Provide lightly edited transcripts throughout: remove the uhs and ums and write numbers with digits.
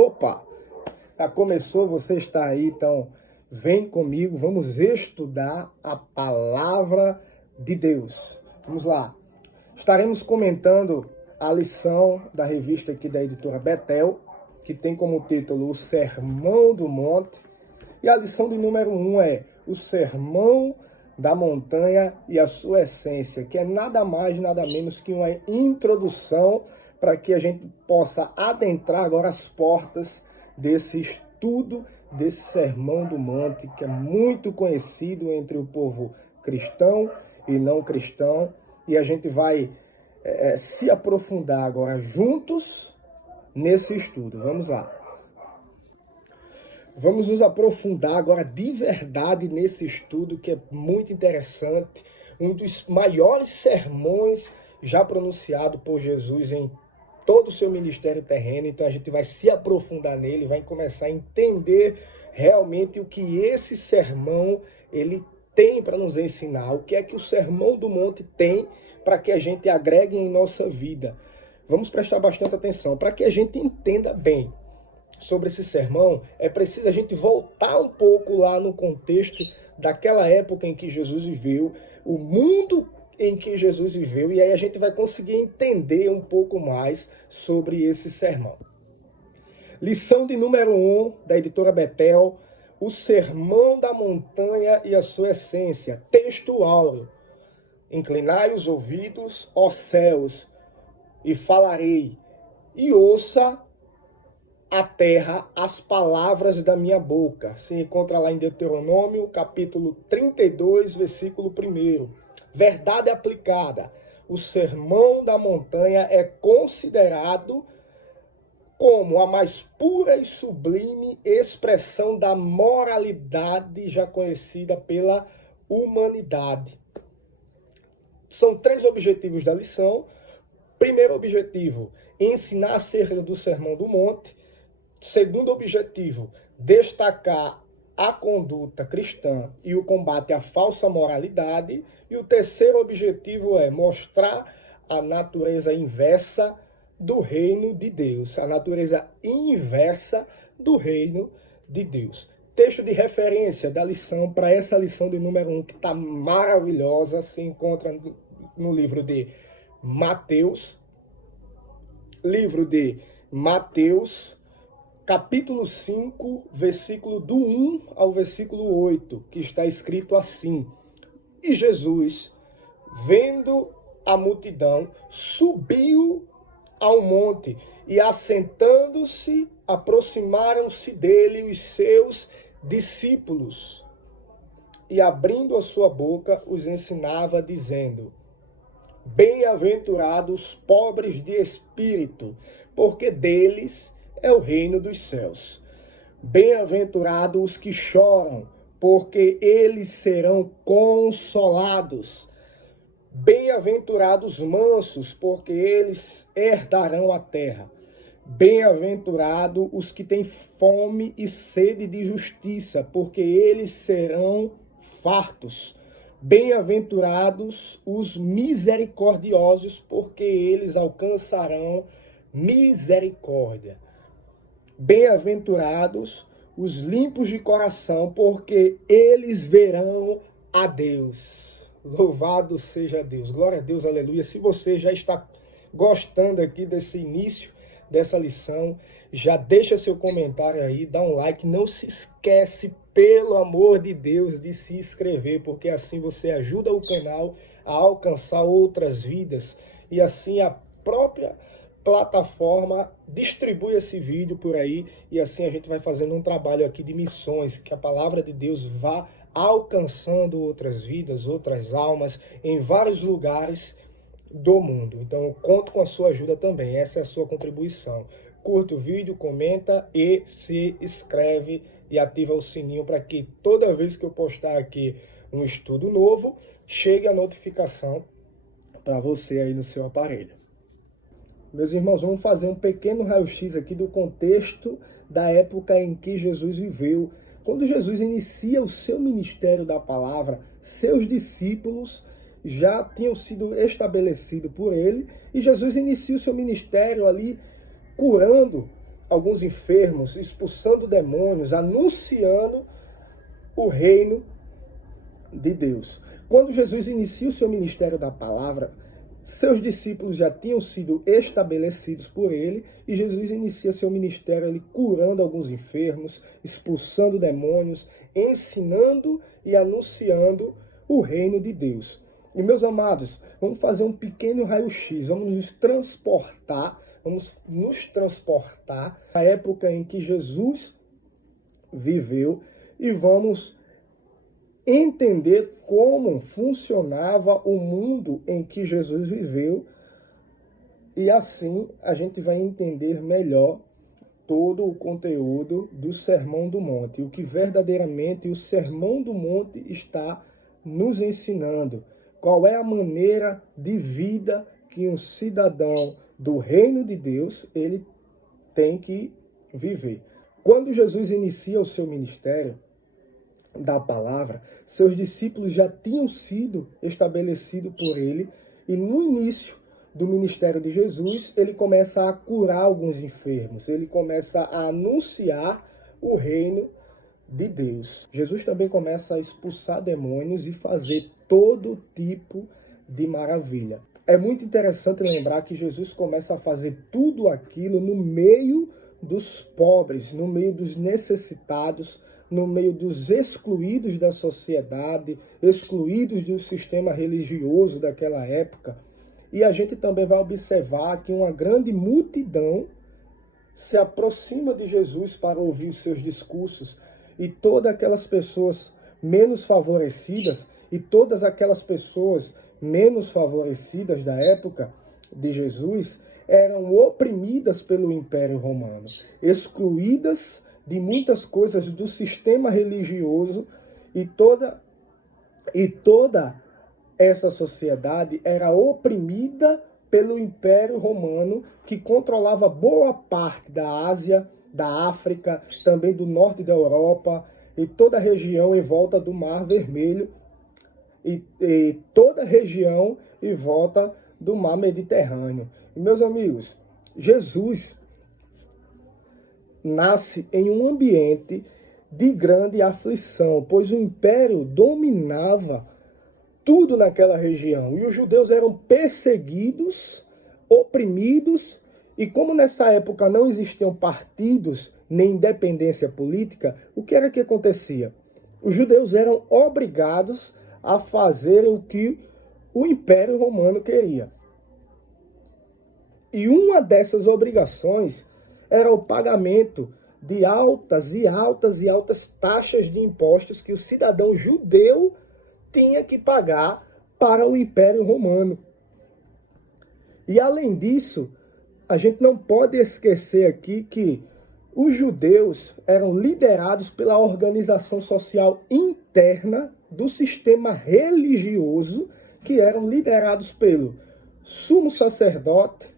Opa, já começou, você está aí, então vem comigo, vamos estudar a palavra de Deus. Vamos lá. Estaremos comentando a lição da revista aqui da editora Betel, que tem como título O Sermão do Monte. E a lição de número 1 é o Sermão da Montanha e a sua essência, que é nada mais, nada menos que uma introdução para que a gente possa adentrar agora as portas desse estudo, desse Sermão do Monte, que é muito conhecido entre o povo cristão e não cristão. E a gente vai se aprofundar agora juntos nesse estudo. Vamos lá. Vamos nos aprofundar agora de verdade nesse estudo que é muito interessante, um dos maiores sermões já pronunciado por Jesus em todo o seu ministério terreno. Então a gente vai se aprofundar nele, vai começar a entender realmente o que esse sermão ele tem para nos ensinar, o que é que o Sermão do Monte tem para que a gente agregue em nossa vida. Vamos prestar bastante atenção para que a gente entenda bem sobre esse sermão. É preciso a gente voltar um pouco lá no contexto daquela época em que Jesus viveu, o mundo em que Jesus viveu, e aí a gente vai conseguir entender um pouco mais sobre esse sermão. Lição de número 1 da editora Betel, o Sermão da Montanha e a sua essência. Texto áureo. Inclinai os ouvidos, ó céus, e falarei, e ouça a terra as palavras da minha boca. Se encontra lá em Deuteronômio, capítulo 32, versículo 1. Verdade aplicada. O Sermão da Montanha é considerado como a mais pura e sublime expressão da moralidade já conhecida pela humanidade. São 3 objetivos da lição. Primeiro objetivo, ensinar acerca do Sermão do Monte. Segundo objetivo, destacar a conduta cristã e o combate à falsa moralidade. E o terceiro objetivo é mostrar a natureza inversa do reino de Deus. A natureza inversa do reino de Deus. Texto de referência da lição para essa lição de número 1, que está maravilhosa, se encontra no livro de Mateus. Livro de Mateus, capítulo 5, versículo do 1 ao versículo 8, que está escrito assim: E Jesus, vendo a multidão, subiu ao monte, e assentando-se, aproximaram-se dele os seus discípulos. E abrindo a sua boca, os ensinava, dizendo: Bem-aventurados os pobres de espírito, porque deles é o reino dos céus. Bem-aventurados os que choram, porque eles serão consolados. Bem-aventurados os mansos, porque eles herdarão a terra. Bem-aventurados os que têm fome e sede de justiça, porque eles serão fartos. Bem-aventurados os misericordiosos, porque eles alcançarão misericórdia. Bem-aventurados os limpos de coração, porque eles verão a Deus. Louvado seja Deus. Glória a Deus, aleluia. Se você já está gostando aqui desse início dessa lição, já deixa seu comentário aí, dá um like. Não se esquece, pelo amor de Deus, de se inscrever, porque assim você ajuda o canal a alcançar outras vidas e assim a própria plataforma distribui esse vídeo por aí e assim a gente vai fazendo um trabalho aqui de missões, que a palavra de Deus vá alcançando outras vidas, outras almas em vários lugares do mundo. Então eu conto com a sua ajuda também, essa é a sua contribuição. Curta o vídeo, comenta e se inscreve e ativa o sininho para que toda vez que eu postar aqui um estudo novo, chegue a notificação para você aí no seu aparelho. Meus irmãos, vamos fazer um pequeno raio-x aqui do contexto da época em que Jesus viveu. Quando Jesus inicia o seu ministério da palavra, seus discípulos já tinham sido estabelecidos por ele, e Jesus inicia o seu ministério ali curando alguns enfermos, expulsando demônios, anunciando o reino de Deus. Quando Jesus inicia o seu ministério da palavra, seus discípulos já tinham sido estabelecidos por ele, e Jesus inicia seu ministério ele curando alguns enfermos, expulsando demônios, ensinando e anunciando o reino de Deus. E meus amados, vamos fazer um pequeno raio-x, vamos nos transportar à época em que Jesus viveu e vamos entender como funcionava o mundo em que Jesus viveu, e assim a gente vai entender melhor todo o conteúdo do Sermão do Monte, o que verdadeiramente o Sermão do Monte está nos ensinando, qual é a maneira de vida que um cidadão do reino de Deus ele tem que viver. Quando Jesus inicia o seu ministério da palavra, seus discípulos já tinham sido estabelecidos por ele, e no início do ministério de Jesus, ele começa a curar alguns enfermos, ele começa a anunciar o reino de Deus. Jesus também começa a expulsar demônios e fazer todo tipo de maravilha. É muito interessante lembrar que Jesus começa a fazer tudo aquilo no meio dos pobres, no meio dos necessitados, no meio dos excluídos da sociedade, excluídos do sistema religioso daquela época. E a gente também vai observar que uma grande multidão se aproxima de Jesus para ouvir os seus discursos, e todas aquelas pessoas menos favorecidas e todas aquelas pessoas menos favorecidas da época de Jesus eram oprimidas pelo Império Romano, excluídas de muitas coisas do sistema religioso, e toda essa sociedade era oprimida pelo Império Romano, que controlava boa parte da Ásia, da África, também do norte da Europa, e toda a região em volta do Mar Vermelho, e toda a região em volta do Mar Mediterrâneo. E, meus amigos, Jesus nasce em um ambiente de grande aflição, pois o império dominava tudo naquela região, e os judeus eram perseguidos, oprimidos, e como nessa época não existiam partidos nem independência política, o que era que acontecia? Os judeus eram obrigados a fazerem o que o Império Romano queria. E uma dessas obrigações era o pagamento de altas e altas e altas taxas de impostos que o cidadão judeu tinha que pagar para o Império Romano. E além disso, a gente não pode esquecer aqui que os judeus eram liderados pela organização social interna do sistema religioso, que eram liderados pelo sumo sacerdote,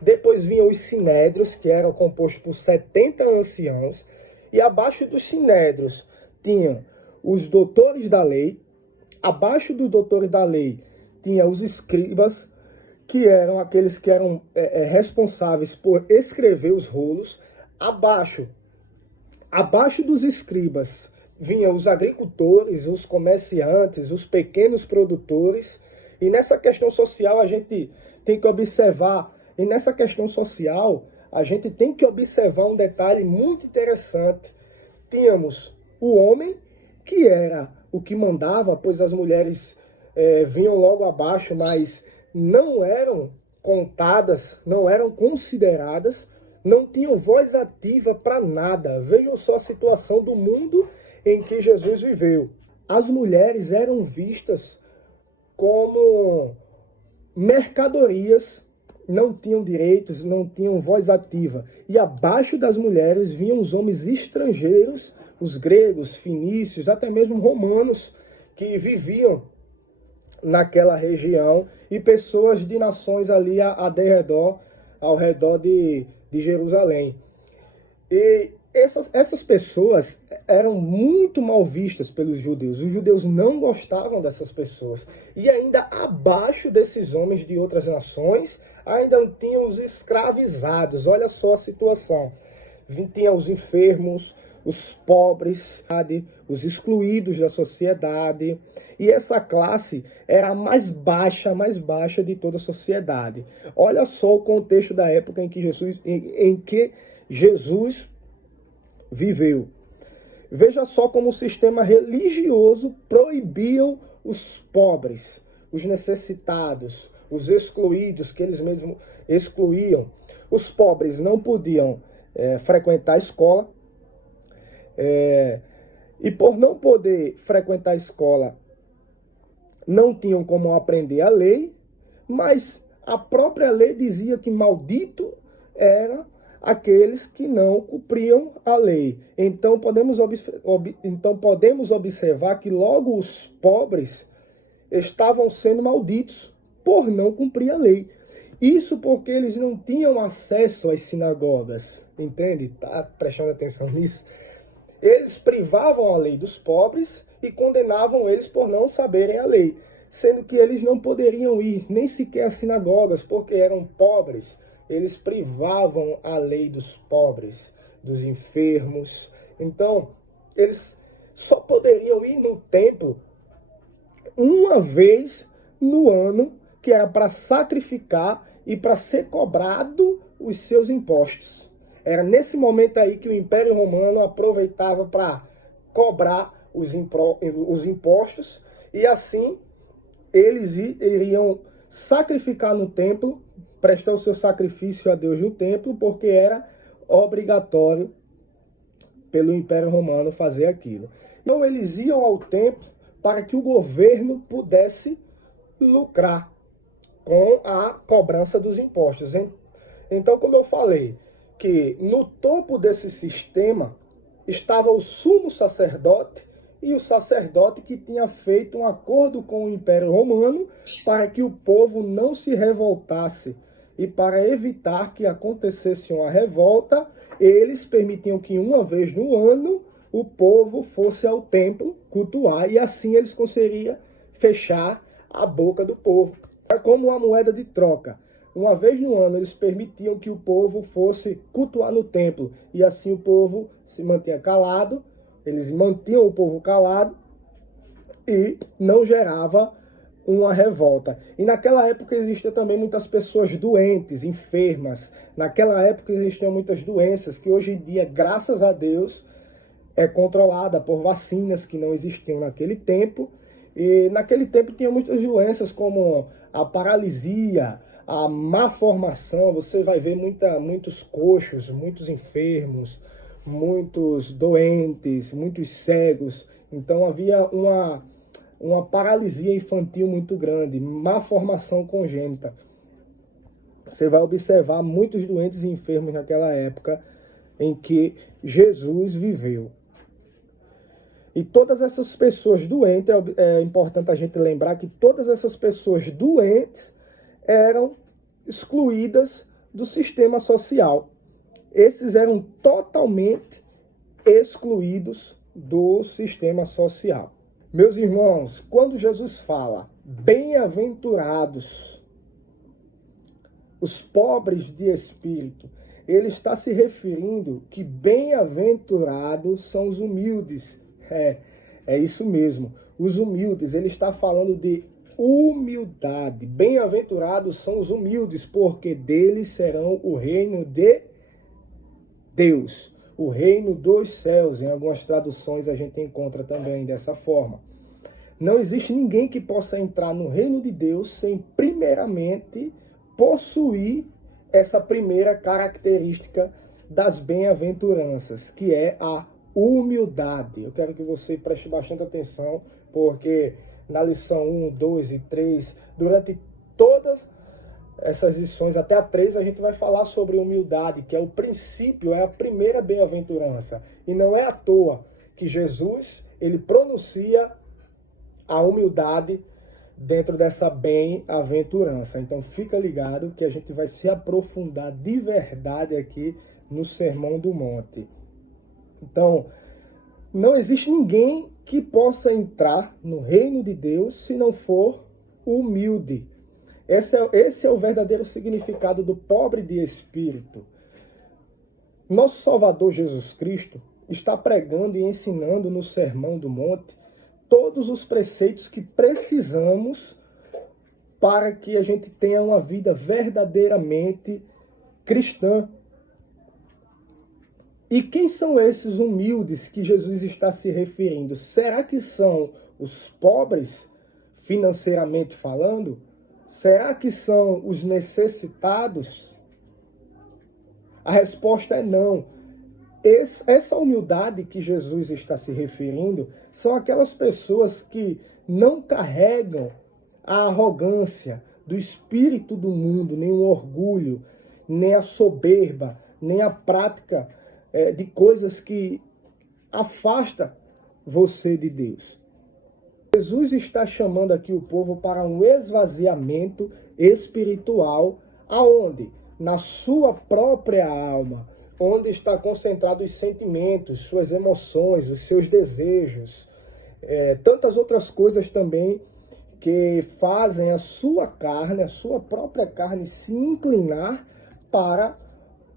depois vinham os sinédrios, que eram compostos por 70 anciãos, e abaixo dos sinédrios tinham os doutores da lei, abaixo dos doutores da lei tinha os escribas, que eram aqueles que eram responsáveis por escrever os rolos. Abaixo dos escribas vinham os agricultores, os comerciantes, os pequenos produtores. E nessa questão social a gente tem que observar, um detalhe muito interessante. Tínhamos o homem, que era o que mandava, pois as mulheres vinham logo abaixo, mas não eram contadas, não eram consideradas, não tinham voz ativa para nada. Vejam só a situação do mundo em que Jesus viveu. As mulheres eram vistas como mercadorias, não tinham direitos, não tinham voz ativa. E abaixo das mulheres vinham os homens estrangeiros, os gregos, fenícios, até mesmo romanos, que viviam naquela região, e pessoas de nações ali ao redor de Jerusalém. E essas pessoas eram muito mal vistas pelos judeus. Os judeus não gostavam dessas pessoas. E ainda abaixo desses homens de outras nações, ainda não tinham os escravizados. Olha só a situação. Tinha os enfermos, os pobres, os excluídos da sociedade. E essa classe era a mais baixa de toda a sociedade. Olha só o contexto da época em que Jesus viveu. Veja só como o sistema religioso proibiam os pobres, os necessitados, os excluídos, que eles mesmos excluíam. Os pobres não podiam frequentar a escola, e por não poder frequentar a escola, não tinham como aprender a lei, mas a própria lei dizia que maldito era aqueles que não cumpriam a lei. Então podemos observar que logo os pobres estavam sendo malditos por não cumprir a lei. Isso porque eles não tinham acesso às sinagogas. Entende? Tá prestando atenção nisso? Eles privavam a lei dos pobres e condenavam eles por não saberem a lei, sendo que eles não poderiam ir nem sequer às sinagogas, porque eram pobres. Eles privavam a lei dos pobres, dos enfermos. Então, eles só poderiam ir no templo uma vez no ano, que era para sacrificar e para ser cobrado os seus impostos. Era nesse momento aí que o Império Romano aproveitava para cobrar os impostos, e assim eles iriam sacrificar no templo, prestar o seu sacrifício a Deus no templo, porque era obrigatório pelo Império Romano fazer aquilo. Então eles iam ao templo para que o governo pudesse lucrar com a cobrança dos impostos. Então, como eu falei, que no topo desse sistema estava o sumo sacerdote, e o sacerdote que tinha feito um acordo com o Império Romano para que o povo não se revoltasse. E para evitar que acontecesse uma revolta, eles permitiam que uma vez no ano o povo fosse ao templo cultuar, e assim eles conseguiriam fechar a boca do povo. É como uma moeda de troca. Uma vez no ano eles permitiam que o povo fosse cultuar no templo, e assim o povo se mantinha calado, eles mantinham o povo calado e não gerava uma revolta. E naquela época existiam também muitas pessoas doentes, enfermas. Naquela época existiam muitas doenças que hoje em dia, graças a Deus, é controlada por vacinas que não existiam naquele tempo. E naquele tempo tinha muitas doenças como a paralisia, a má formação. Você vai ver muitos coxos, muitos enfermos, muitos doentes, muitos cegos. Então havia uma paralisia infantil muito grande, má formação congênita. Você vai observar muitos doentes e enfermos naquela época em que Jesus viveu. E todas essas pessoas doentes, é importante a gente lembrar que todas essas pessoas doentes eram excluídas do sistema social. Esses eram totalmente excluídos do sistema social. Meus irmãos, quando Jesus fala, bem-aventurados os pobres de espírito, ele está se referindo que bem-aventurados são os humildes. É isso mesmo, os humildes. Ele está falando de humildade. Bem-aventurados são os humildes, porque deles serão o reino de Deus, o reino dos céus. Em algumas traduções a gente encontra também dessa forma. Não existe ninguém que possa entrar no reino de Deus sem primeiramente possuir essa primeira característica das bem-aventuranças, que é a humildade. Eu quero que você preste bastante atenção, porque na lição 1, 2 e 3, durante todas essas lições, até a 3, a gente vai falar sobre humildade, que é o princípio, é a primeira bem-aventurança. E não é à toa que Jesus, ele pronuncia a humildade dentro dessa bem-aventurança. Então fica ligado que a gente vai se aprofundar de verdade aqui no Sermão do Monte. Então, não existe ninguém que possa entrar no reino de Deus se não for humilde. Esse é o verdadeiro significado do pobre de espírito. Nosso Salvador Jesus Cristo está pregando e ensinando no Sermão do Monte todos os preceitos que precisamos para que a gente tenha uma vida verdadeiramente cristã. E quem são esses humildes que Jesus está se referindo? Será que são os pobres, financeiramente falando? Será que são os necessitados? A resposta é não. Essa humildade que Jesus está se referindo são aquelas pessoas que não carregam a arrogância do espírito do mundo, nem o orgulho, nem a soberba, nem a prática de coisas que afasta você de Deus. Jesus está chamando aqui o povo para um esvaziamento espiritual, aonde? Na sua própria alma, onde está concentrado os sentimentos, suas emoções, os seus desejos, tantas outras coisas também que fazem a sua carne, a sua própria carne, se inclinar para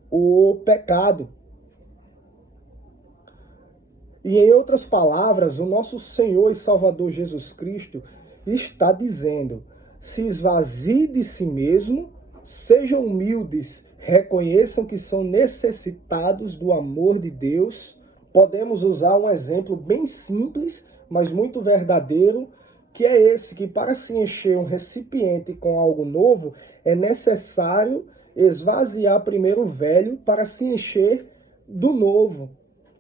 o pecado. E em outras palavras, o nosso Senhor e Salvador Jesus Cristo está dizendo: se esvazie de si mesmo, sejam humildes, reconheçam que são necessitados do amor de Deus. Podemos usar um exemplo bem simples, mas muito verdadeiro, que é esse, que para se encher um recipiente com algo novo, é necessário esvaziar primeiro o velho para se encher do novo.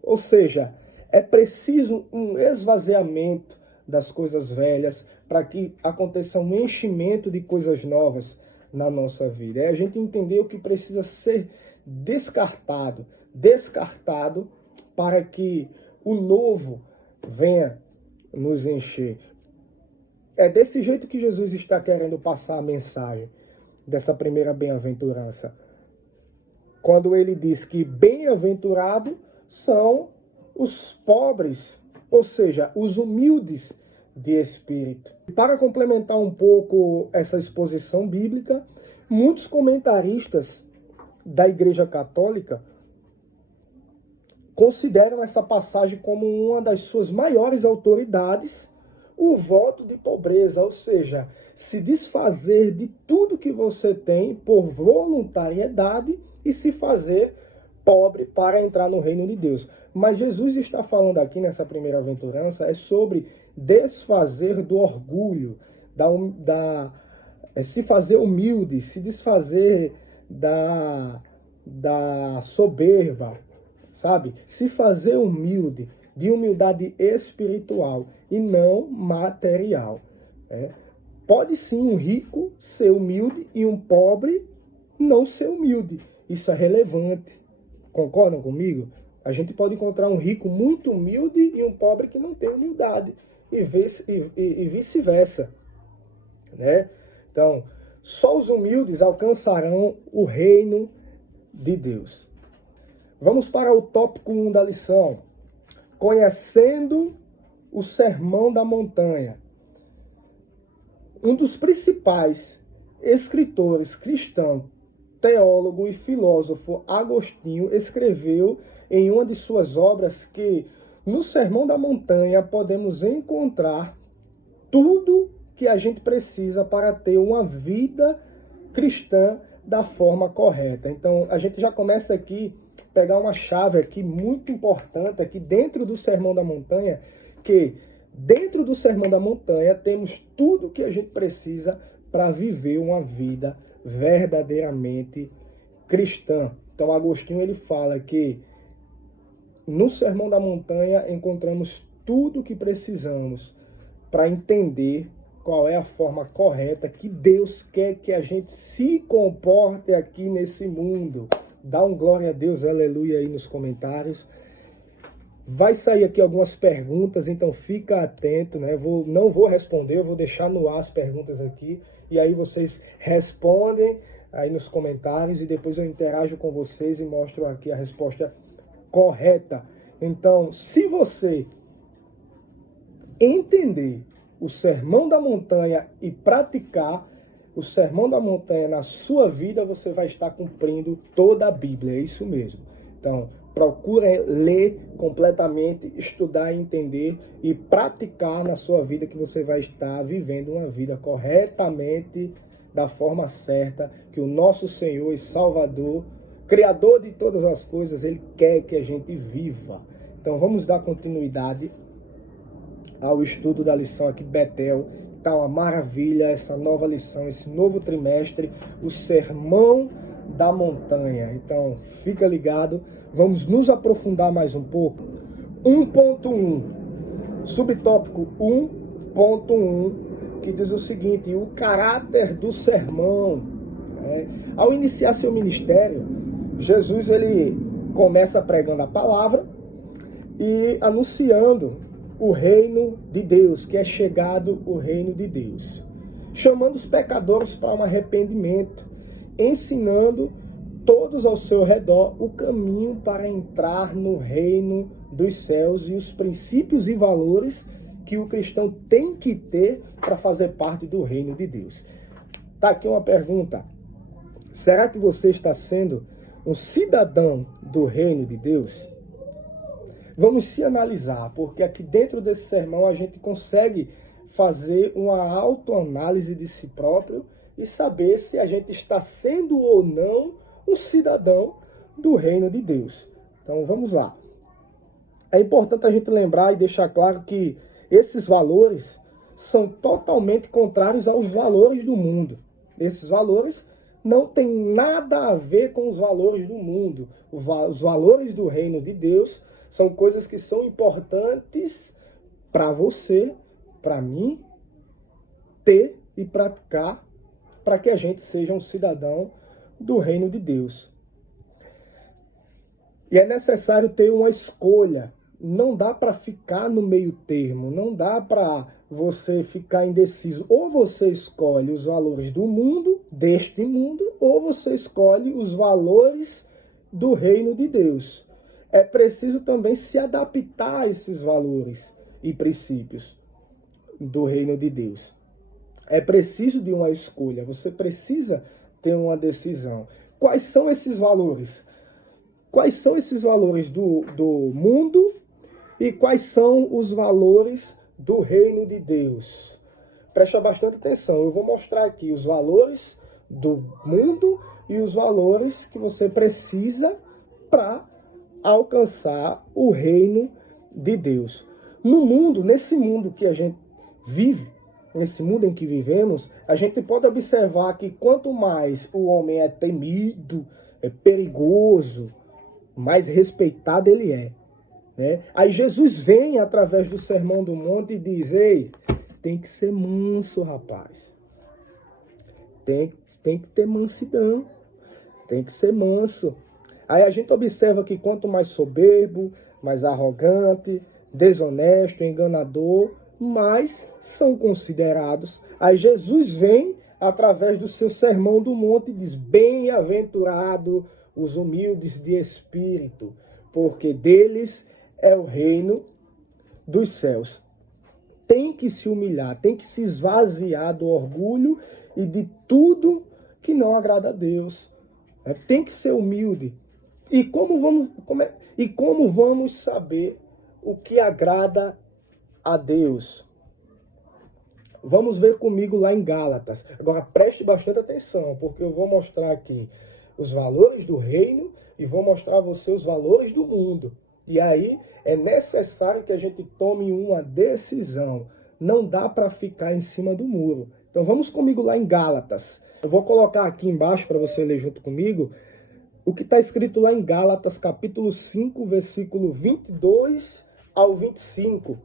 Ou seja, é preciso um esvaziamento das coisas velhas para que aconteça um enchimento de coisas novas na nossa vida. É a gente entender o que precisa ser descartado para que o novo venha nos encher. É desse jeito que Jesus está querendo passar a mensagem dessa primeira bem-aventurança. Quando ele diz que bem-aventurado são os pobres, ou seja, os humildes de espírito. Para complementar um pouco essa exposição bíblica, muitos comentaristas da Igreja Católica consideram essa passagem como uma das suas maiores autoridades, o voto de pobreza, ou seja, se desfazer de tudo que você tem por voluntariedade e se fazer pobre para entrar no reino de Deus. Mas Jesus está falando aqui nessa primeira aventurança é sobre desfazer do orgulho, se fazer humilde, se desfazer da soberba, sabe? Se fazer humilde, de humildade espiritual e não material. Pode sim um rico ser humilde e um pobre não ser humilde. Isso é relevante. Concordam comigo? A gente pode encontrar um rico muito humilde e um pobre que não tem humildade. E vice-versa. Né? Então, só os humildes alcançarão o reino de Deus. Vamos para o tópico 1 da lição. Conhecendo o Sermão da Montanha. Um dos principais escritores cristãos, teólogo e filósofo Agostinho, escreveu em uma de suas obras que no Sermão da Montanha podemos encontrar tudo que a gente precisa para ter uma vida cristã da forma correta. Então, a gente já começa aqui a pegar uma chave aqui muito importante aqui dentro do Sermão da Montanha, que dentro do Sermão da Montanha temos tudo que a gente precisa para viver uma vida verdadeiramente cristã. Então, Agostinho ele fala que no Sermão da Montanha encontramos tudo o que precisamos para entender qual é a forma correta que Deus quer que a gente se comporte aqui nesse mundo. Dá um glória a Deus, aleluia aí nos comentários. Vai sair aqui algumas perguntas, então fica atento, né? Não vou responder, eu vou deixar no ar as perguntas aqui. E aí vocês respondem aí nos comentários e depois eu interajo com vocês e mostro aqui a resposta correta. Então, se você entender o Sermão da Montanha e praticar, o Sermão da Montanha na sua vida, você vai estar cumprindo toda a Bíblia, é isso mesmo. Então, procure ler completamente, estudar, entender e praticar na sua vida, que você vai estar vivendo uma vida corretamente, da forma certa, que o nosso Senhor e Salvador, Criador de todas as coisas, Ele quer que a gente viva. Então vamos dar continuidade ao estudo da lição aqui, Betel. Está uma maravilha essa nova lição, esse novo trimestre, o Sermão da Montanha. Então fica ligado, vamos nos aprofundar mais um pouco. 1.1, subtópico 1.1, que diz o seguinte: o caráter do sermão. Ao iniciar seu ministério, Jesus ele começa pregando a palavra e anunciando o reino de Deus, que é chegado o reino de Deus, chamando os pecadores para um arrependimento, ensinando todos ao seu redor o caminho para entrar no reino dos céus e os princípios e valores que o cristão tem que ter para fazer parte do reino de Deus. Tá aqui uma pergunta: será que você está sendo um cidadão do reino de Deus? Vamos se analisar, porque aqui dentro desse sermão a gente consegue fazer uma autoanálise de si próprio e saber se a gente está sendo ou não um cidadão do reino de Deus. Então vamos lá. É importante a gente lembrar e deixar claro que esses valores são totalmente contrários aos valores do mundo. Esses valores não têm nada a ver com os valores do mundo. Os valores do reino de Deus são coisas que são importantes para você, para mim, ter e praticar, para que a gente seja um cidadão do reino de Deus. E é necessário ter uma escolha. Não dá para ficar no meio termo, não dá para você ficar indeciso. Ou você escolhe os valores do mundo, deste mundo, ou você escolhe os valores do reino de Deus. É preciso também se adaptar a esses valores e princípios do reino de Deus. É preciso de uma escolha, você precisa ter uma decisão. Quais são esses valores? Quais são esses valores do mundo e quais são os valores do reino de Deus? Presta bastante atenção, eu vou mostrar aqui os valores do mundo e os valores que você precisa para alcançar o reino de Deus. No mundo, nesse mundo que a gente vive, nesse mundo em que vivemos, a gente pode observar que quanto mais o homem é temido, é perigoso, mais respeitado ele é. Né? Aí Jesus vem através do Sermão do Monte e diz: ei, tem que ser manso, rapaz. Tem que ter mansidão. Tem que ser manso. Aí a gente observa que quanto mais soberbo, mais arrogante, desonesto, enganador, mais são considerados. Aí Jesus vem através do seu Sermão do Monte e diz: bem-aventurado os humildes de espírito, porque deles é o reino dos céus. Tem que se humilhar, tem que se esvaziar do orgulho e de tudo que não agrada a Deus. Tem que ser humilde. E como vamos saber o que agrada a Deus? Vamos ver comigo lá em Gálatas. Agora preste bastante atenção, porque eu vou mostrar aqui os valores do reino e vou mostrar a você os valores do mundo. E aí é necessário que a gente tome uma decisão. Não dá para ficar em cima do muro. Então vamos comigo lá em Gálatas. Eu vou colocar aqui embaixo para você ler junto comigo o que está escrito lá em Gálatas, capítulo 5, versículo 22 ao 25.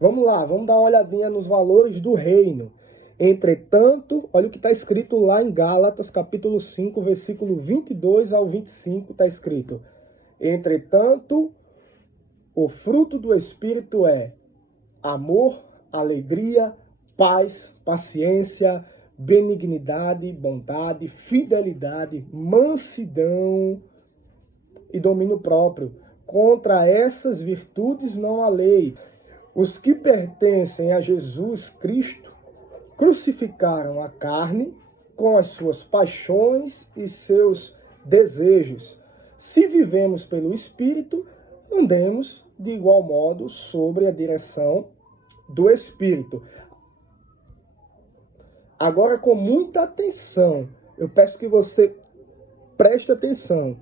Vamos lá, vamos dar uma olhadinha nos valores do reino. Entretanto, olha o que está escrito lá em Gálatas, capítulo 5, versículo 22 ao 25, está escrito: entretanto, o fruto do Espírito é amor, alegria, paz, paciência, benignidade, bondade, fidelidade, mansidão e domínio próprio. Contra essas virtudes não há lei. Os que pertencem a Jesus Cristo crucificaram a carne com as suas paixões e seus desejos. Se vivemos pelo Espírito, andemos de igual modo sobre a direção do Espírito. Agora, com muita atenção, eu peço que você preste atenção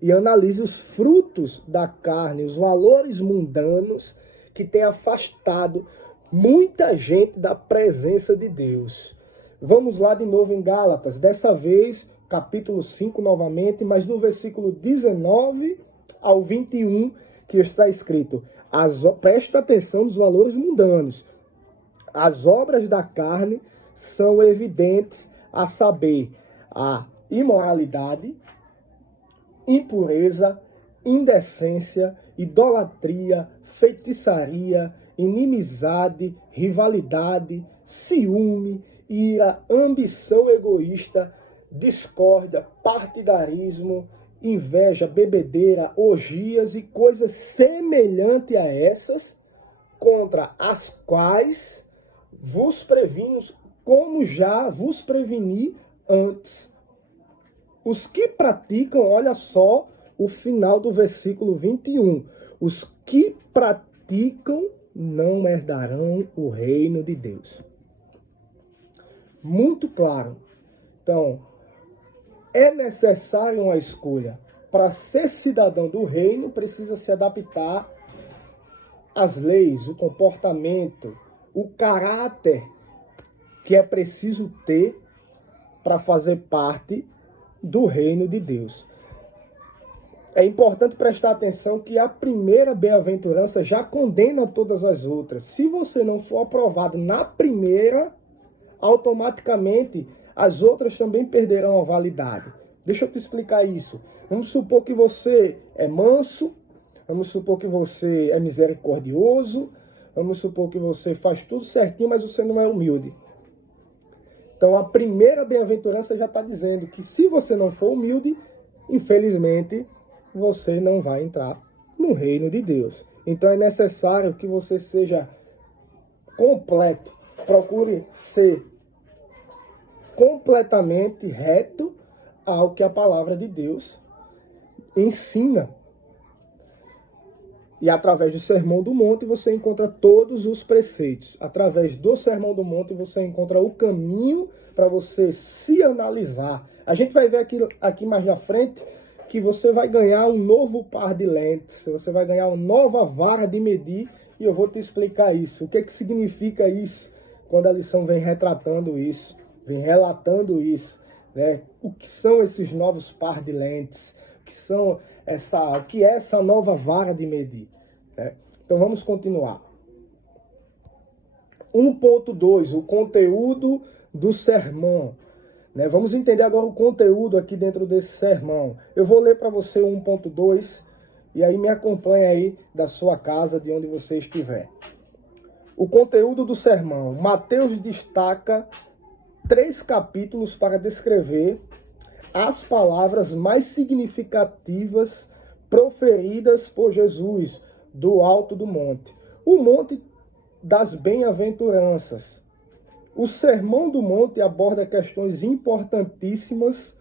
e analise os frutos da carne, os valores mundanos que têm afastado muita gente da presença de Deus. Vamos lá de novo em Gálatas, dessa vez, capítulo 5 novamente, mas no versículo 19 ao 21, que está escrito: presta atenção nos valores mundanos. As obras da carne são evidentes, a saber, a imoralidade, impureza, indecência, idolatria, feitiçaria, inimizade, rivalidade, ciúme, ira, ambição egoísta, discórdia, partidarismo, inveja, bebedeira, orgias e coisas semelhantes a essas, contra as quais vos previno, como já vos preveni antes. Os que praticam, olha só o final do versículo 21, os que praticam não herdarão o reino de Deus. Muito claro. Então, é necessário uma escolha. Para ser cidadão do reino, precisa se adaptar às leis, o comportamento, o caráter que é preciso ter para fazer parte do reino de Deus. É importante prestar atenção que a primeira bem-aventurança já condena todas as outras. Se você não for aprovado na primeira, automaticamente as outras também perderão a validade. Deixa eu te explicar isso. Vamos supor que você é manso, vamos supor que você é misericordioso, vamos supor que você faz tudo certinho, mas você não é humilde. Então, a primeira bem-aventurança já está dizendo que se você não for humilde, infelizmente, você não vai entrar no reino de Deus. Então, é necessário que você seja completo. Procure ser completamente reto ao que a palavra de Deus ensina. E através do Sermão do Monte você encontra todos os preceitos. Através do Sermão do Monte você encontra o caminho para você se analisar. A gente vai ver aqui mais na frente que você vai ganhar um novo par de lentes. Você vai ganhar uma nova vara de medir e eu vou te explicar isso. O que é que significa isso quando a lição vem retratando isso, vem relatando isso, né? O que são esses novos par de lentes? O que é essa nova vara de medir, né? Então vamos continuar. 1.2, o conteúdo do sermão, né? Vamos entender agora o conteúdo aqui dentro desse sermão. Eu vou ler para você o 1.2 e aí me acompanha aí da sua casa, de onde você estiver. O conteúdo do sermão. Mateus destaca 3 capítulos para descrever as palavras mais significativas proferidas por Jesus do alto do monte. O monte das bem-aventuranças. O Sermão do Monte aborda questões importantíssimas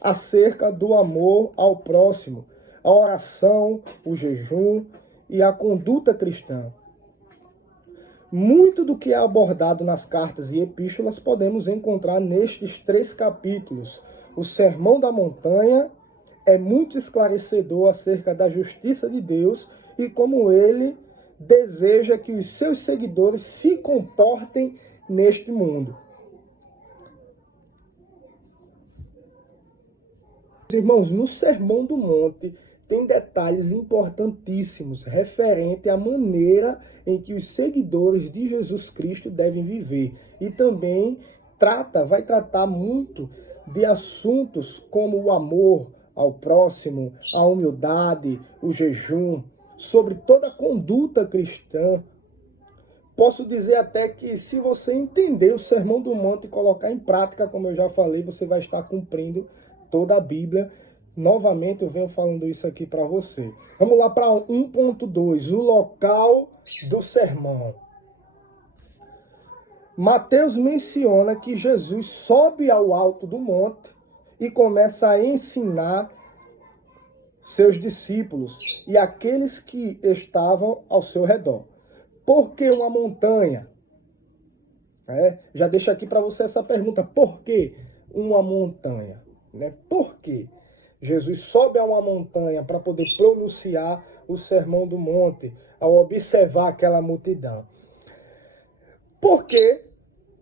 acerca do amor ao próximo, a oração, o jejum e a conduta cristã. Muito do que é abordado nas cartas e epístolas podemos encontrar nestes 3 capítulos. O Sermão da Montanha é muito esclarecedor acerca da justiça de Deus e como ele deseja que os seus seguidores se comportem neste mundo. Irmãos, no Sermão do Monte tem detalhes importantíssimos referente à maneira em que os seguidores de Jesus Cristo devem viver. E também vai tratar muito de assuntos como o amor ao próximo, a humildade, o jejum, sobre toda a conduta cristã. Posso dizer até que se você entender o Sermão do Monte e colocar em prática, como eu já falei, você vai estar cumprindo toda a Bíblia. Novamente eu venho falando isso aqui para você. Vamos lá para 1.2, o local do sermão. Mateus menciona que Jesus sobe ao alto do monte e começa a ensinar seus discípulos e aqueles que estavam ao seu redor. Por que uma montanha? Já deixo aqui para você essa pergunta. Por que uma montanha? Por quê? Jesus sobe a uma montanha para poder pronunciar o Sermão do Monte, ao observar aquela multidão. Porque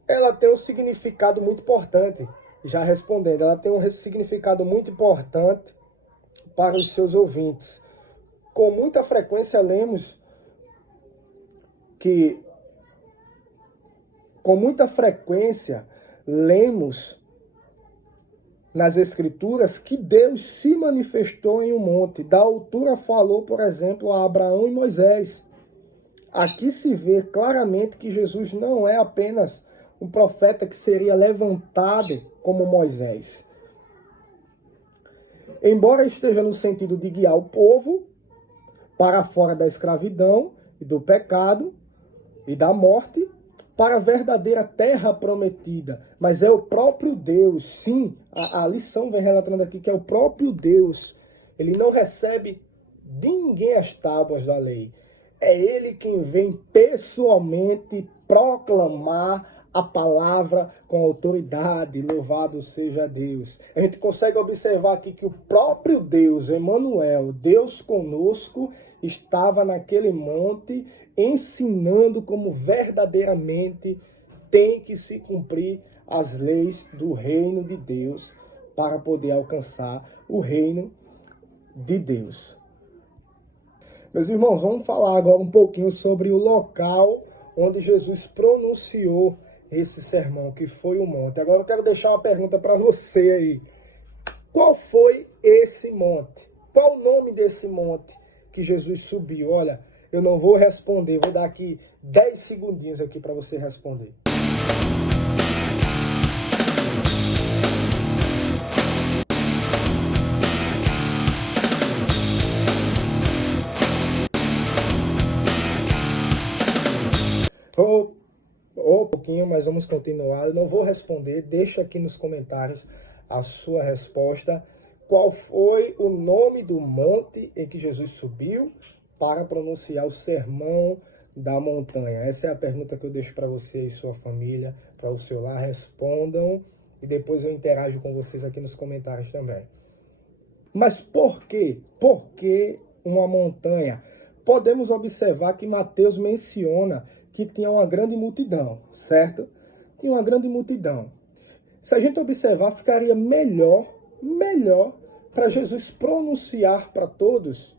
ela tem um significado muito importante. Já respondendo, ela tem um significado muito importante para os seus ouvintes. Com muita frequência lemos nas Escrituras que Deus se manifestou em um monte. Da altura falou, por exemplo, a Abraão e Moisés. Aqui se vê claramente que Jesus não é apenas um profeta que seria levantado como Moisés. Embora esteja no sentido de guiar o povo para fora da escravidão e do pecado e da morte, para a verdadeira terra prometida. Mas é o próprio Deus, sim, a lição vem relatando aqui que é o próprio Deus. Ele não recebe de ninguém as tábuas da lei. É ele quem vem pessoalmente proclamar a palavra com autoridade. Louvado seja Deus. A gente consegue observar aqui que o próprio Deus, Emmanuel, Deus conosco, estava naquele monte ensinando como verdadeiramente tem que se cumprir as leis do reino de Deus para poder alcançar o reino de Deus. Meus irmãos, vamos falar agora um pouquinho sobre o local onde Jesus pronunciou esse sermão, que foi o monte. Agora eu quero deixar uma pergunta para você aí. Qual foi esse monte? Qual o nome desse monte que Jesus subiu? Olha, eu não vou responder, vou dar aqui 10 segundinhos aqui para você responder. Um pouquinho, mas vamos continuar. Eu não vou responder, deixa aqui nos comentários a sua resposta. Qual foi o nome do monte em que Jesus subiu para pronunciar o sermão da montanha? Essa é a pergunta que eu deixo para você e sua família, para o seu lar. Respondam e depois eu interajo com vocês aqui nos comentários também. Mas por quê? Por que uma montanha? Podemos observar que Mateus menciona que tinha uma grande multidão, certo? Tinha uma grande multidão. Se a gente observar, ficaria melhor para Jesus pronunciar para todos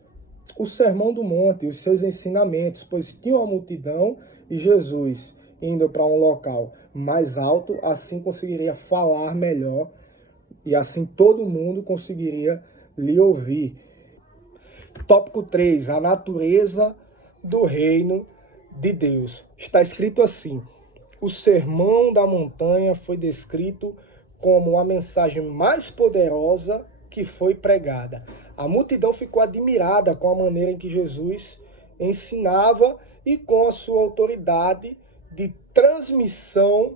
o Sermão do Monte, os seus ensinamentos, pois tinha uma multidão e Jesus, indo para um local mais alto, assim conseguiria falar melhor e assim todo mundo conseguiria lhe ouvir. Tópico 3, a natureza do reino de Deus. Está escrito assim: o sermão da montanha foi descrito como a mensagem mais poderosa que foi pregada. A multidão ficou admirada com a maneira em que Jesus ensinava e com a sua autoridade de transmissão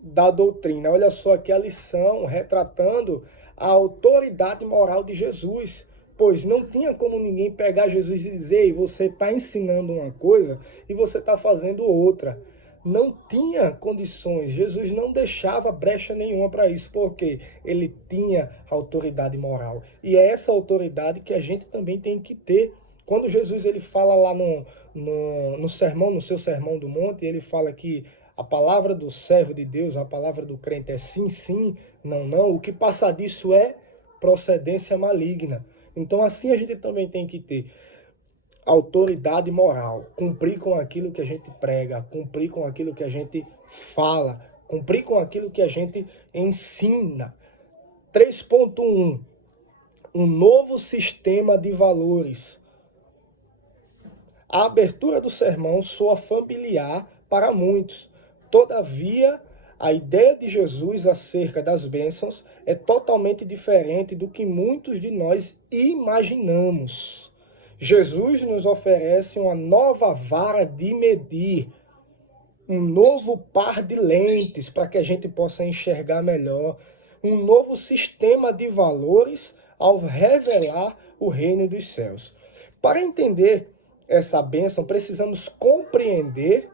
da doutrina. Olha só aqui a lição retratando a autoridade moral de Jesus, pois não tinha como ninguém pegar Jesus e dizer: Ei, você está ensinando uma coisa e você está fazendo outra. Não tinha condições, Jesus não deixava brecha nenhuma para isso, porque ele tinha autoridade moral. E é essa autoridade que a gente também tem que ter. Quando Jesus ele fala lá no sermão, no seu Sermão do Monte, ele fala que a palavra do servo de Deus, a palavra do crente é sim, sim, não, não. O que passa disso é procedência maligna. Então assim a gente também tem que ter autoridade moral, cumprir com aquilo que a gente prega, cumprir com aquilo que a gente fala, cumprir com aquilo que a gente ensina. 3.1, um novo sistema de valores. A abertura do sermão soa familiar para muitos. Todavia, a ideia de Jesus acerca das bênçãos é totalmente diferente do que muitos de nós imaginamos. Jesus nos oferece uma nova vara de medir. um novo par de lentes para que a gente possa enxergar melhor, um novo sistema de valores ao revelar o reino dos céus. Para entender essa bênção, precisamos compreender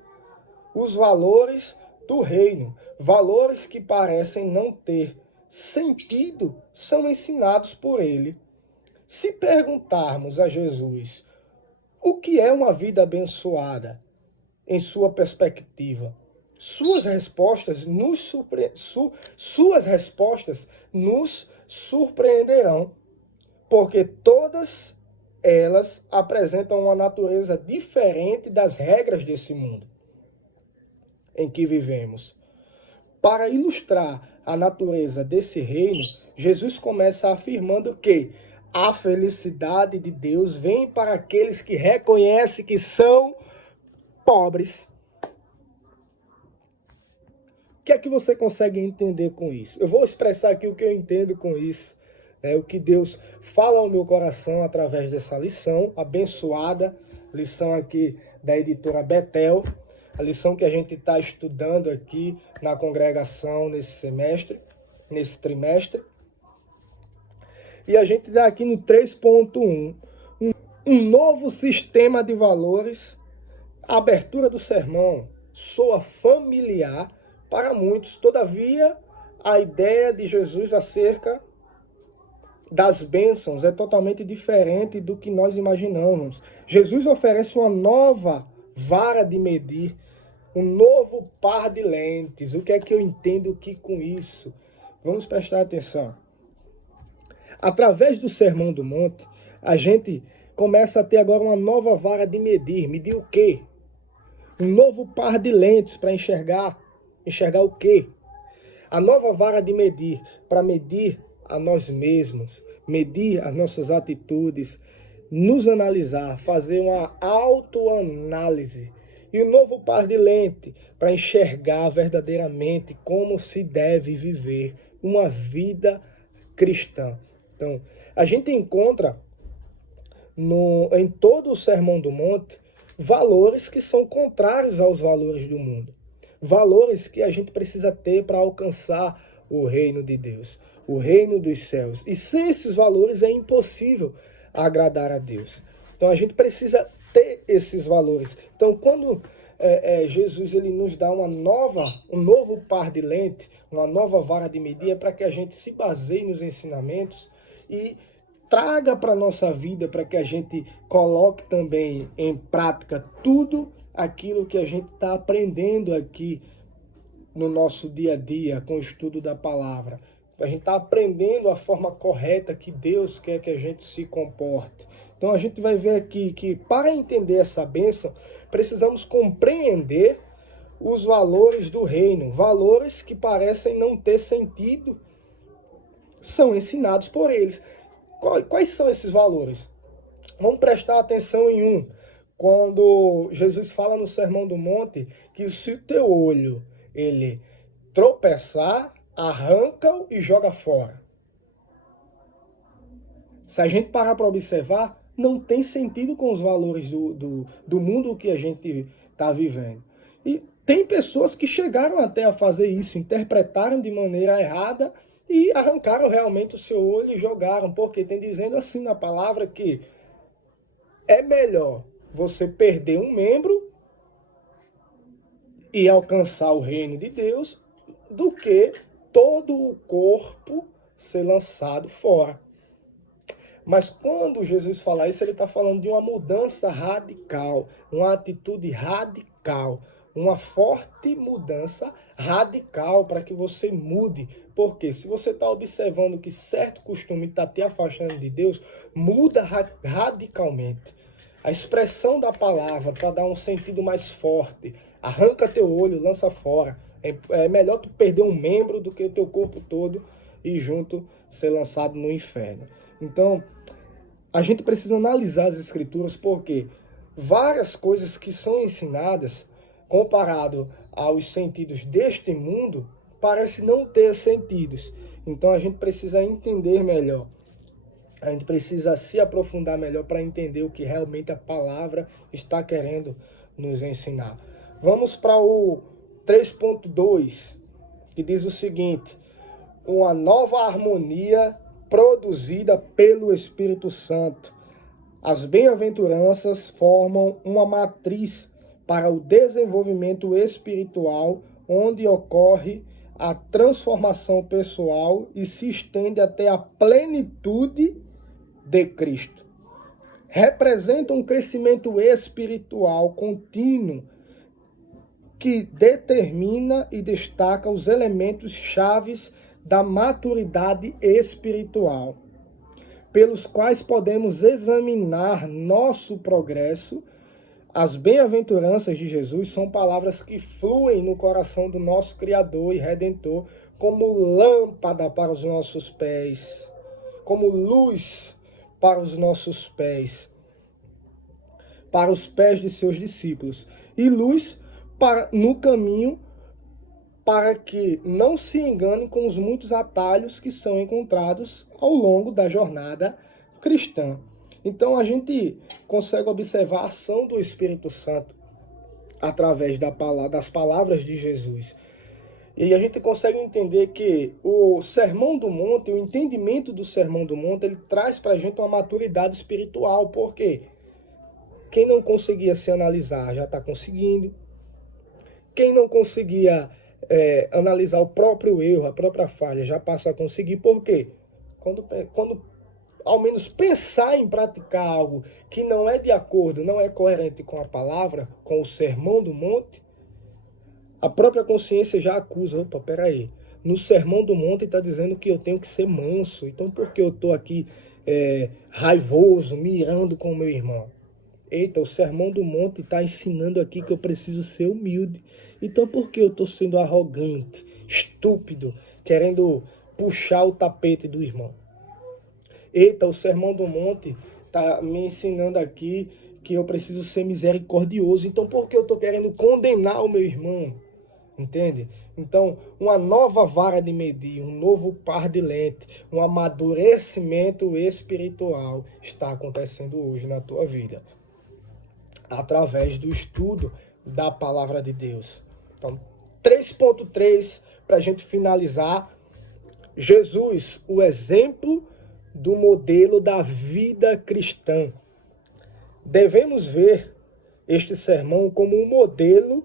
os valores do reino. Valores que parecem não ter sentido são ensinados por ele. Se perguntarmos a Jesus o que é uma vida abençoada, em sua perspectiva, suas respostas nos surpreenderão, porque todas elas apresentam uma natureza diferente das regras desse mundo em que vivemos. Para ilustrar a natureza desse reino, Jesus começa afirmando que a felicidade de Deus vem para aqueles que reconhecem que são pobres. O que é que você consegue entender com isso? Eu vou expressar aqui o que eu entendo com isso. O que Deus fala ao meu coração através dessa lição abençoada, lição aqui da editora Betel, a lição que a gente está estudando aqui na congregação nesse trimestre. E a gente está aqui no 3.1, um novo sistema de valores. A abertura do sermão soa familiar para muitos, todavia a ideia de Jesus acerca das bênçãos é totalmente diferente do que nós imaginamos. Jesus oferece uma nova vara de medir, um novo par de lentes. O que é que eu entendo aqui com isso? Vamos prestar atenção. Através do Sermão do Monte, a gente começa a ter agora uma nova vara de medir. Medir o quê? Um novo par de lentes para enxergar. Enxergar o quê? A nova vara de medir, para medir a nós mesmos, medir as nossas atitudes, nos analisar, fazer uma autoanálise. E o novo par de lente para enxergar verdadeiramente como se deve viver uma vida cristã. Então, a gente encontra em todo o Sermão do Monte valores que são contrários aos valores do mundo. Valores que a gente precisa ter para alcançar o reino de Deus, o reino dos céus. E sem esses valores é impossível agradar a Deus. Então a gente precisa ter esses valores. Então quando Jesus ele nos dá um novo par de lente, uma nova vara de medir, é para que a gente se baseie nos ensinamentos e traga para a nossa vida, para que a gente coloque também em prática tudo aquilo que a gente está aprendendo aqui no nosso dia a dia, com o estudo da palavra. A gente está aprendendo a forma correta que Deus quer que a gente se comporte. Então a gente vai ver aqui que para entender essa bênção, precisamos compreender os valores do reino. Valores que parecem não ter sentido, são ensinados por eles. Quais são esses valores? Vamos prestar atenção em um. Quando Jesus fala no Sermão do Monte que se o teu olho ele tropeçar, arranca-o e joga fora. Se a gente parar para observar, não tem sentido com os valores do mundo que a gente está vivendo. E tem pessoas que chegaram até a fazer isso, interpretaram de maneira errada e arrancaram realmente o seu olho e jogaram, porque tem dizendo assim na palavra que é melhor você perder um membro e alcançar o reino de Deus do que todo o corpo ser lançado fora. Mas quando Jesus fala isso, ele está falando de uma mudança radical, uma atitude radical, uma forte mudança radical para que você mude. Porque se você está observando que certo costume está te afastando de Deus, muda radicalmente. A expressão da palavra para dar um sentido mais forte. Arranca teu olho, lança fora. É melhor tu perder um membro do que o teu corpo todo e junto ser lançado no inferno. Então, a gente precisa analisar as escrituras porque várias coisas que são ensinadas, comparado aos sentidos deste mundo, parece não ter sentidos. Então, a gente precisa entender melhor. A gente precisa se aprofundar melhor para entender o que realmente a palavra está querendo nos ensinar. Vamos para o 3.2, que diz o seguinte: uma nova harmonia produzida pelo Espírito Santo. As bem-aventuranças formam uma matriz para o desenvolvimento espiritual, onde ocorre a transformação pessoal e se estende até a plenitude de Cristo. Representa um crescimento espiritual contínuo que determina e destaca os elementos chaves da maturidade espiritual, pelos quais podemos examinar nosso progresso. As bem-aventuranças de Jesus são palavras que fluem no coração do nosso Criador e Redentor como lâmpada para os nossos pés, como luz para os nossos pés, para os pés de seus discípulos, e luz no caminho, para que não se enganem com os muitos atalhos que são encontrados ao longo da jornada cristã. Então a gente consegue observar a ação do Espírito Santo através das palavras de Jesus. E a gente consegue entender que o Sermão do Monte, o entendimento do Sermão do Monte, ele traz para a gente uma maturidade espiritual. Por quê? Quem não conseguia se analisar já está conseguindo. Quem não conseguia analisar o próprio erro, a própria falha, já passa a conseguir. Por quê? Quando ao menos pensar em praticar algo que não é de acordo, não é coerente com a palavra, com o Sermão do Monte, a própria consciência já acusa. Opa, peraí, no Sermão do Monte está dizendo que eu tenho que ser manso, então por que eu estou aqui raivoso, mirando com o meu irmão? Eita, o Sermão do Monte está ensinando aqui que eu preciso ser humilde. Então por que eu estou sendo arrogante, estúpido, querendo puxar o tapete do irmão? Eita, o Sermão do Monte está me ensinando aqui que eu preciso ser misericordioso. Então por que eu estou querendo condenar o meu irmão? Entende? Então, uma nova vara de medir, um novo par de lente, um amadurecimento espiritual está acontecendo hoje na tua vida, através do estudo da palavra de Deus. Então, 3.3, para a gente finalizar: Jesus, o exemplo do modelo da vida cristã. Devemos ver este sermão como um modelo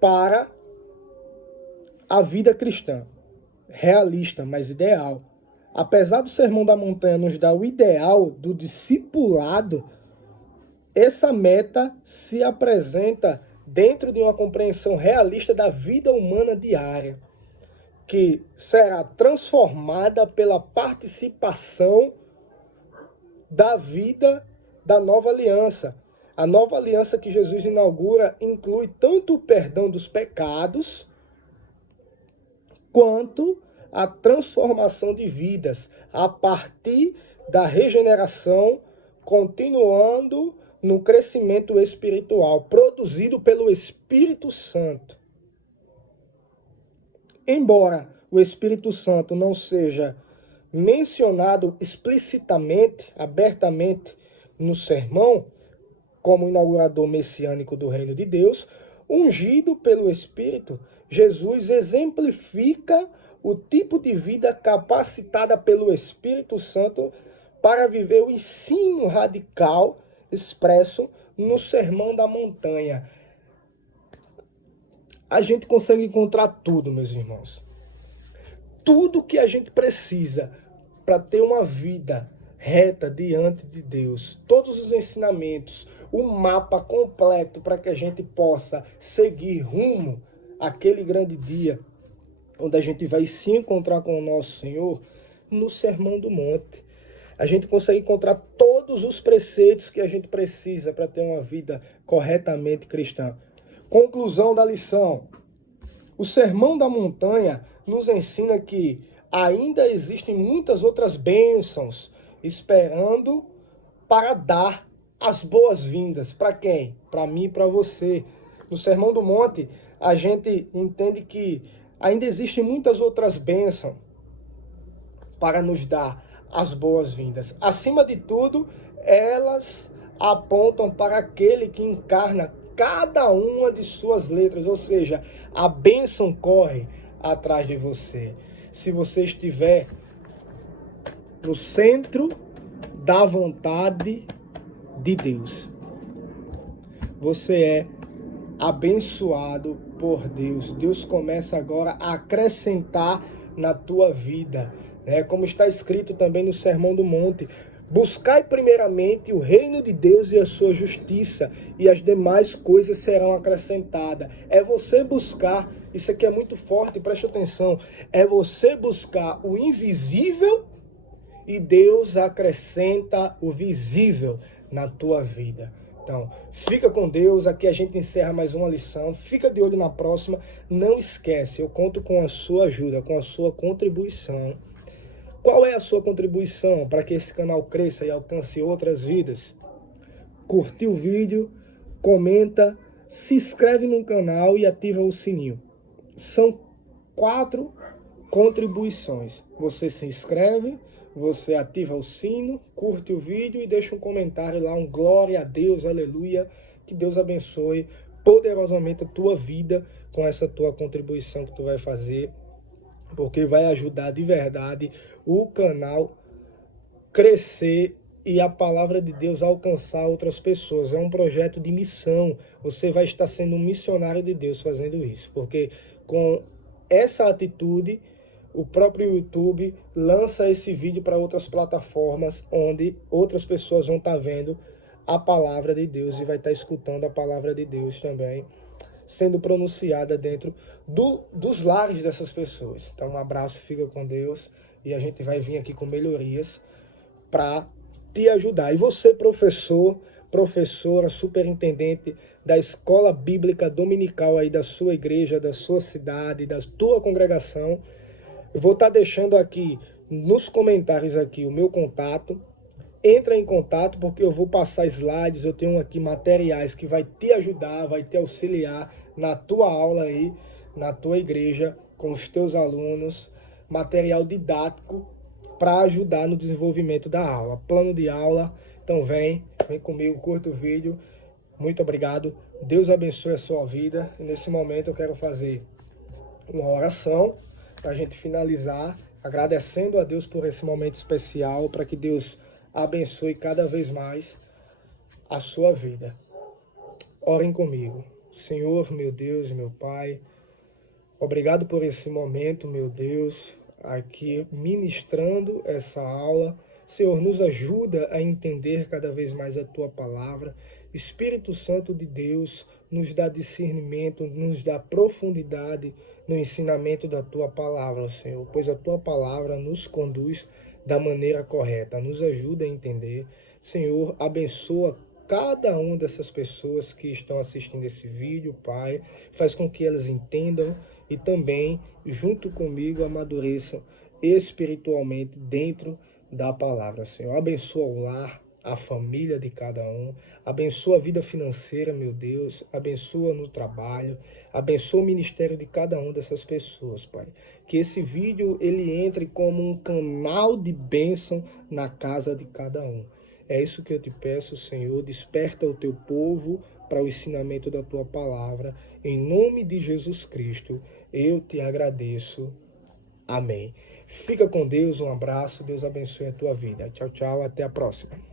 para a vida cristã, realista, mas ideal. Apesar do Sermão da Montanha nos dar o ideal do discipulado, essa meta se apresenta dentro de uma compreensão realista da vida humana diária, que será transformada pela participação da vida da nova aliança. A nova aliança que Jesus inaugura inclui tanto o perdão dos pecados, quanto a transformação de vidas, a partir da regeneração, continuando no crescimento espiritual, produzido pelo Espírito Santo. Embora o Espírito Santo não seja mencionado explicitamente, abertamente, no sermão, como inaugurador messiânico do reino de Deus, ungido pelo Espírito, Jesus exemplifica o tipo de vida capacitada pelo Espírito Santo para viver o ensino radical expresso no Sermão da Montanha. A gente consegue encontrar tudo, meus irmãos. Tudo que a gente precisa para ter uma vida reta diante de Deus. Todos os ensinamentos, o mapa completo para que a gente possa seguir rumo àquele grande dia, onde a gente vai se encontrar com o nosso Senhor, no Sermão do Monte. A gente consegue encontrar todos os preceitos que a gente precisa para ter uma vida corretamente cristã. Conclusão da lição: o Sermão da Montanha nos ensina que ainda existem muitas outras bênçãos esperando para dar as boas-vindas. Para quem? Para mim e para você. No Sermão do Monte, a gente entende que ainda existem muitas outras bênçãos para nos dar as boas-vindas. Acima de tudo, elas apontam para aquele que encarna cada uma de suas letras, ou seja, a bênção corre atrás de você. Se você estiver no centro da vontade de Deus, você é abençoado por Deus. Deus começa agora a acrescentar na tua vida, né? Como está escrito também no Sermão do Monte: buscai primeiramente o reino de Deus e a sua justiça, e as demais coisas serão acrescentadas. É você buscar, isso aqui é muito forte, preste atenção, é você buscar o invisível e Deus acrescenta o visível na tua vida. Então, fica com Deus, aqui a gente encerra mais uma lição, fica de olho na próxima, não esquece, eu conto com a sua ajuda, com a sua contribuição. Qual é a sua contribuição para que esse canal cresça e alcance outras vidas? Curte o vídeo, comenta, se inscreve no canal e ativa o sininho. São 4 contribuições. Você se inscreve, você ativa o sino, curte o vídeo e deixa um comentário lá, um glória a Deus, aleluia. Que Deus abençoe poderosamente a tua vida com essa tua contribuição que tu vai fazer, porque vai ajudar de verdade o canal crescer e a palavra de Deus alcançar outras pessoas. É um projeto de missão. Você vai estar sendo um missionário de Deus fazendo isso, porque com essa atitude o próprio YouTube lança esse vídeo para outras plataformas, onde outras pessoas vão estar vendo a palavra de Deus e vai estar escutando a palavra de Deus também sendo pronunciada dentro dos lares dessas pessoas. Então, um abraço, fica com Deus, e a gente vai vir aqui com melhorias para te ajudar. E você, professor, professora, superintendente da escola bíblica dominical aí da sua igreja, da sua cidade, da tua congregação, eu vou estar deixando aqui nos comentários aqui o meu contato. Entra em contato, porque eu vou passar slides, eu tenho aqui materiais que vai te ajudar, vai te auxiliar na tua aula aí, na tua igreja, com os teus alunos, material didático para ajudar no desenvolvimento da aula, plano de aula. Então vem comigo, curta o vídeo. Muito obrigado, Deus abençoe a sua vida. E nesse momento eu quero fazer uma oração para a gente finalizar, agradecendo a Deus por esse momento especial, para que Deus abençoe cada vez mais a sua vida. Orem comigo. Senhor, meu Deus e meu Pai, obrigado por esse momento, meu Deus, aqui ministrando essa aula. Senhor, nos ajuda a entender cada vez mais a Tua palavra. Espírito Santo de Deus, nos dá discernimento, nos dá profundidade no ensinamento da Tua palavra, Senhor, pois a Tua palavra nos conduz da maneira correta, nos ajuda a entender. Senhor, abençoa cada uma dessas pessoas que estão assistindo esse vídeo, Pai, faz com que elas entendam e também, junto comigo, amadureçam espiritualmente dentro da palavra, Senhor. Abençoa o lar, a família de cada um, abençoa a vida financeira, meu Deus, abençoa no trabalho, abençoa o ministério de cada uma dessas pessoas, Pai. Que esse vídeo, ele entre como um canal de bênção na casa de cada um. É isso que eu te peço, Senhor, desperta o teu povo para o ensinamento da tua palavra. Em nome de Jesus Cristo, eu te agradeço. Amém. Fica com Deus, um abraço, Deus abençoe a tua vida. Tchau, tchau, até a próxima.